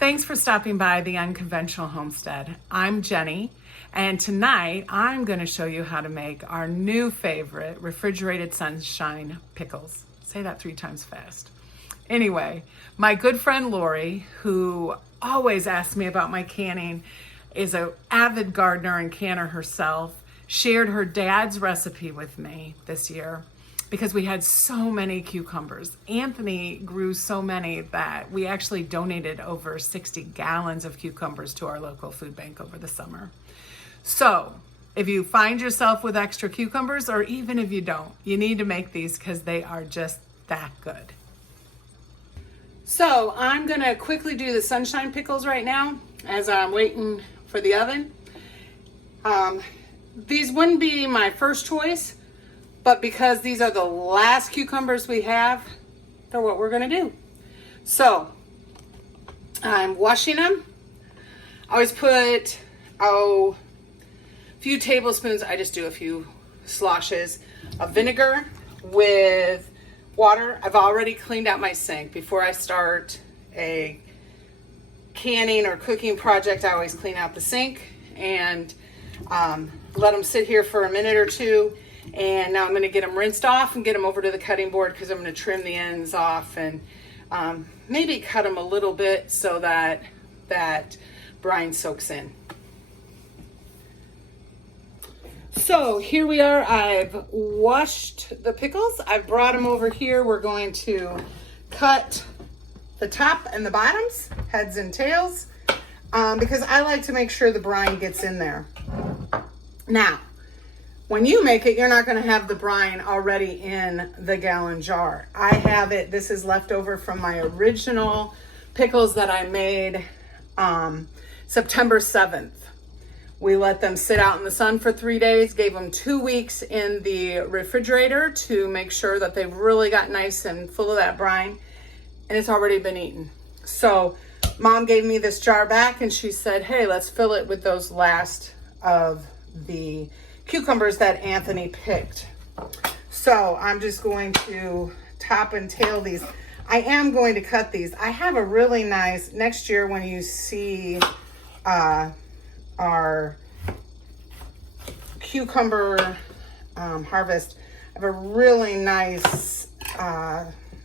Thanks for stopping by the Unconventional Homestead. I'm Jenny, and tonight I'm going to show you how to make our new favorite refrigerated sunshine pickles. Say that 3 times fast. Anyway, my good friend Laurie, who always asks me about my canning, is an avid gardener and canner herself, shared her dad's recipe with me this year because we had so many cucumbers. Anthony grew so many that we actually donated over 60 gallons of cucumbers to our local food bank over the summer. So if you find yourself with extra cucumbers, or even if you don't, you need to make these because they are just that good. So I'm gonna quickly do the sunshine pickles right now as I'm waiting for the oven. These wouldn't be my first choice, but because these are the last cucumbers we have, they're what we're gonna do. So I'm washing them. I always put a few tablespoons, I just do a few sloshes of vinegar with water. I've already cleaned out my sink. Before I start a canning or cooking project, I always clean out the sink and let them sit here for a minute or two. And now I'm going to get them rinsed off and get them over to the cutting board because I'm going to trim the ends off and maybe cut them a little bit so that that brine soaks in. So here we are. I've washed the pickles. I've brought them over here. We're going to cut the top and the bottoms, heads and tails, because I like to make sure the brine gets in there. Now, when you make it, you're not going to have the brine already in the gallon jar. I have it. This is leftover from my original pickles that I made September 7th. We let them sit out in the sun for 3 days, gave them 2 weeks in the refrigerator to make sure that they really got nice and full of that brine, and it's already been eaten. So Mom gave me this jar back and she said, hey, let's fill it with those last of the cucumbers that Anthony picked. So I'm just going to top and tail these. I am going to cut these. I have a really nice, next year when you see our cucumber harvest, I have a really nice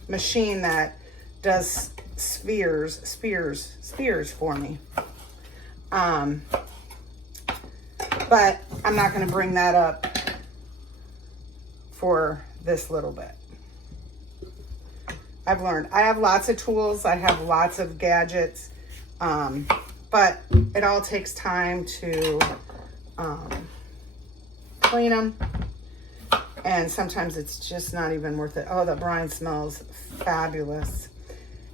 machine that does spears for me. But I'm not going to bring that up for this little bit. I've learned. I have lots of tools. I have lots of gadgets. But it all takes time to clean them. And sometimes it's just not even worth it. Oh, the brine smells fabulous.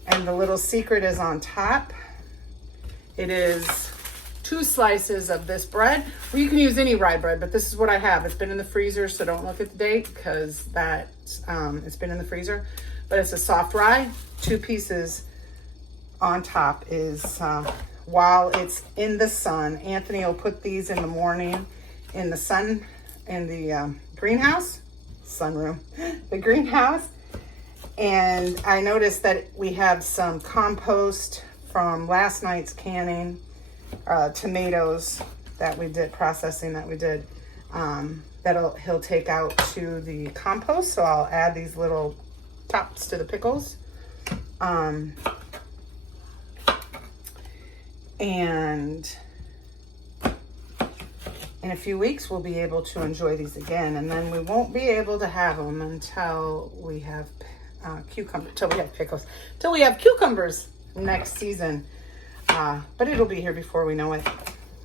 And the little secret is on top. It is 2 slices of this bread. Well, you can use any rye bread, but this is what I have. It's been in the freezer, so don't look at the date because that it's been in the freezer. But it's a soft rye. 2 pieces on top is while it's in the sun. Anthony will put these in the morning in the sun, in the greenhouse, sunroom, the greenhouse. And I noticed that we have some compost from last night's canning, tomatoes that we did, processing that we did, that he'll take out to the compost. So I'll add these little tops to the pickles. And in a few weeks, we'll be able to enjoy these again. And then we won't be able to have them until we have till we have cucumbers next season. But it'll be here before we know it,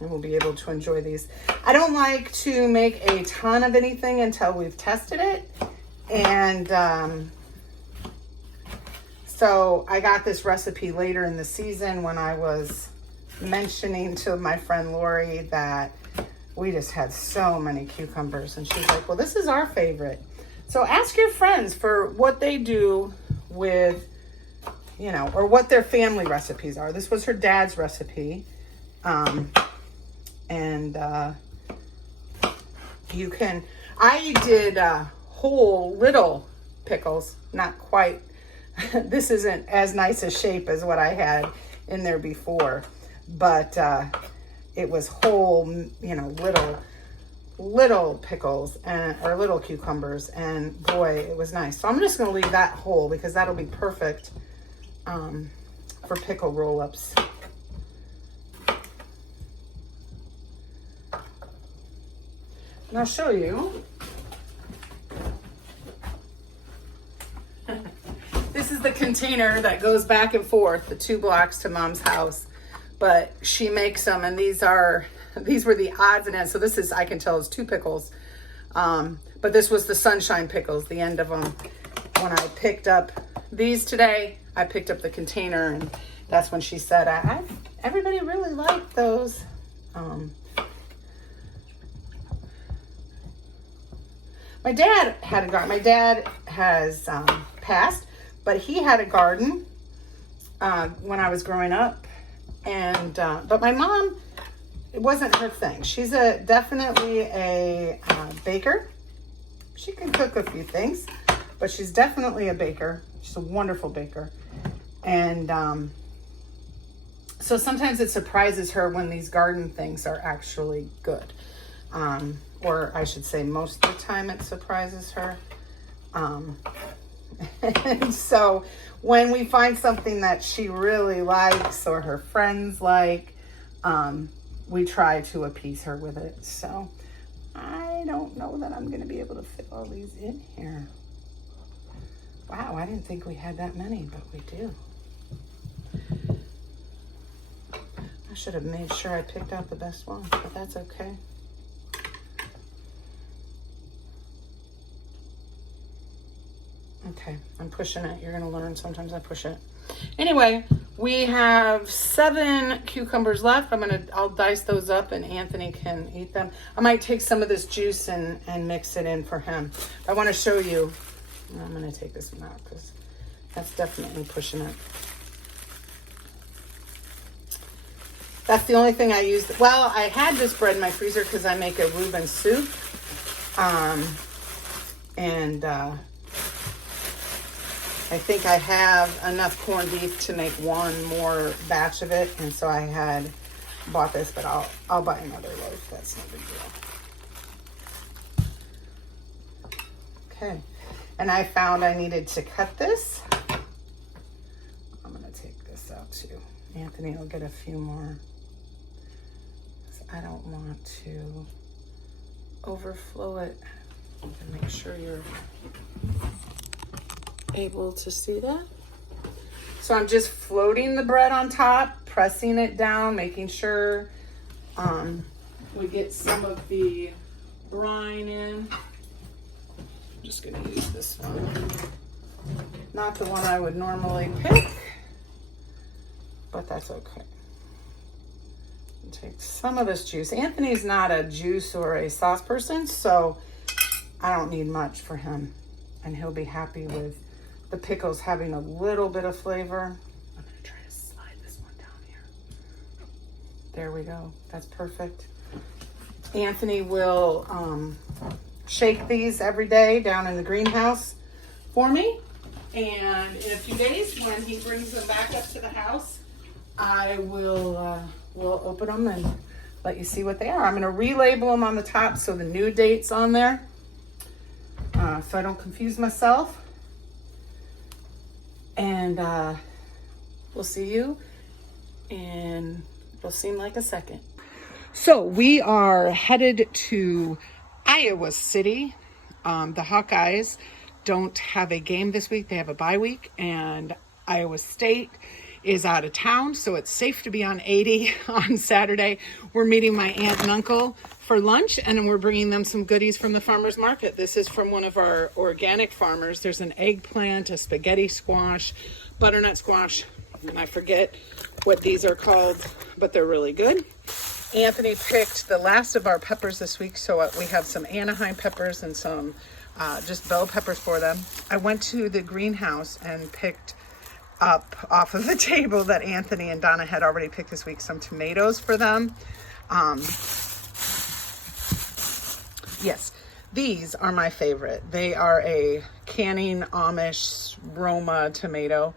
and we'll be able to enjoy these. I don't like to make a ton of anything until we've tested it. And so I got this recipe later in the season when I was mentioning to my friend Laurie that we just had so many cucumbers, and she's like, well, this is our favorite. So ask your friends for what they do with, you know, or what their family recipes are. This was her dad's recipe. You can, I did whole little pickles, not quite, this isn't as nice a shape as what I had in there before, but it was whole, you know, little pickles or little cucumbers, and boy, it was nice. So I'm just going to leave that whole because that'll be perfect for pickle roll-ups. And I'll show you. This is the container that goes back and forth, the 2 blocks to Mom's house. But she makes them, and these were the odds and ends. So this is, I can tell, is 2 pickles. But this was the sunshine pickles, the end of them. When I picked up these today, I picked up the container, and that's when she said, everybody really liked those. My dad had a garden. My dad has passed, but he had a garden when I was growing up. And but my mom, it wasn't her thing. She's definitely a baker. She can cook a few things, but she's definitely a baker. She's a wonderful baker. And so sometimes it surprises her when these garden things are actually good. Or I should say most of the time it surprises her. And so when we find something that she really likes or her friends like, we try to appease her with it. So I don't know that I'm going to be able to fit all these in here. Wow, I didn't think we had that many, but we do. I should have made sure I picked out the best one, but that's okay. Okay, I'm pushing it. You're gonna learn. Sometimes I push it. Anyway, we have 7 cucumbers left. I'll dice those up and Anthony can eat them. I might take some of this juice and mix it in for him. I want to show you. I'm gonna take this one out because that's definitely pushing it. That's the only thing I used. Well, I had this bread in my freezer because I make a Reuben soup. I think I have enough corned beef to make one more batch of it, and so I had bought this, but I'll buy another loaf. That's no big deal. Okay, and I found I needed to cut this. I'm gonna take this out too. Anthony will get a few more. I don't want to overflow it. Make sure you're able to see that. So I'm just floating the bread on top, pressing it down, making sure we get some of the brine in. I'm just gonna use this one. Not the one I would normally pick, but that's okay. Take some of this juice. Anthony's not a juice or a sauce person, so I don't need much for him, and he'll be happy with the pickles having a little bit of flavor. I'm gonna try to slide this one down here. There we go. That's perfect. Anthony will shake these every day down in the greenhouse for me, and in a few days when he brings them back up to the house, I will we'll open them and let you see what they are. I'm gonna relabel them on the top so the new date's on there, so I don't confuse myself. And we'll see you in, it'll seem like a second. So we are headed to Iowa City. The Hawkeyes don't have a game this week. They have a bye week, and Iowa State is out of town, so it's safe to be on 80 on Saturday. We're meeting my aunt and uncle for lunch, and we're bringing them some goodies from the farmer's market. This is from one of our organic farmers. There's an eggplant, a spaghetti squash, butternut squash, and I forget what these are called, but they're really good. Anthony picked the last of our peppers this week, so we have some Anaheim peppers and some just bell peppers for them. I went to the greenhouse and picked up off of the table that Anthony and Donna had already picked this week some tomatoes for them. Yes, these are my favorite. They are a canning Amish Roma tomato.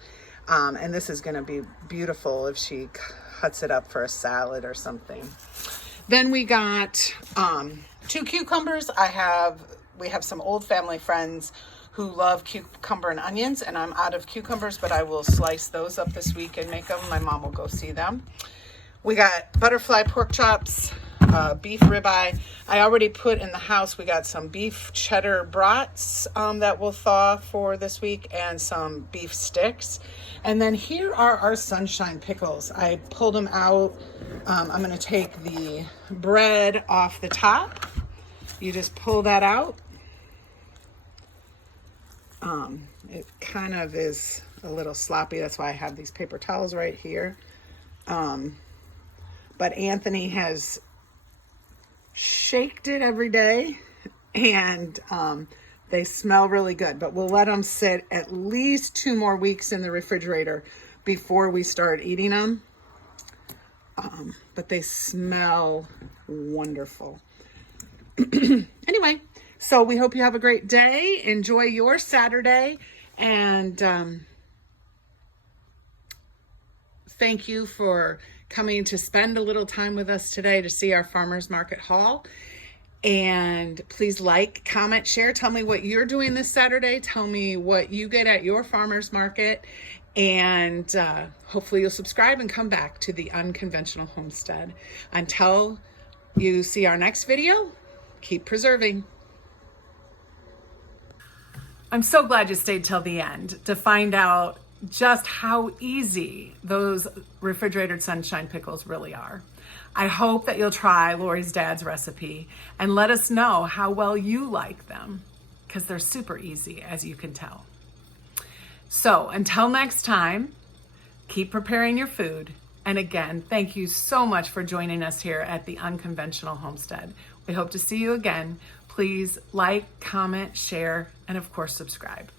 And this is gonna be beautiful if she cuts it up for a salad or something. Then we got 2 cucumbers. We have some old family friends who love cucumber and onions, and I'm out of cucumbers, but I will slice those up this week and make them. My mom will go see them. We got butterfly pork chops, beef ribeye. I already put in the house, we got some beef cheddar brats that will thaw for this week, and some beef sticks. And then here are our sunshine pickles. I pulled them out. I'm gonna take the bread off the top. You just pull that out. It kind of is a little sloppy. That's why I have these paper towels right here. But Anthony has shaked it every day, and they smell really good. But we'll let them sit at least 2 more weeks in the refrigerator before we start eating them. But they smell wonderful. Anyway, so we hope you have a great day. Enjoy your Saturday, and thank you for coming to spend a little time with us today to see our farmers market haul. And please like, comment, share. Tell me what you're doing this Saturday. Tell me what you get at your farmers market. And hopefully you'll subscribe and come back to the Unconventional Homestead. Until you see our next video, keep preserving. I'm so glad you stayed till the end to find out just how easy those refrigerated sunshine pickles really are. I hope that you'll try Laurie's dad's recipe and let us know how well you like them, because they're super easy, as you can tell. So until next time, keep preparing your food. And again, thank you so much for joining us here at the Unconventional Homestead. We hope to see you again. Please like, comment, share, and of course, subscribe.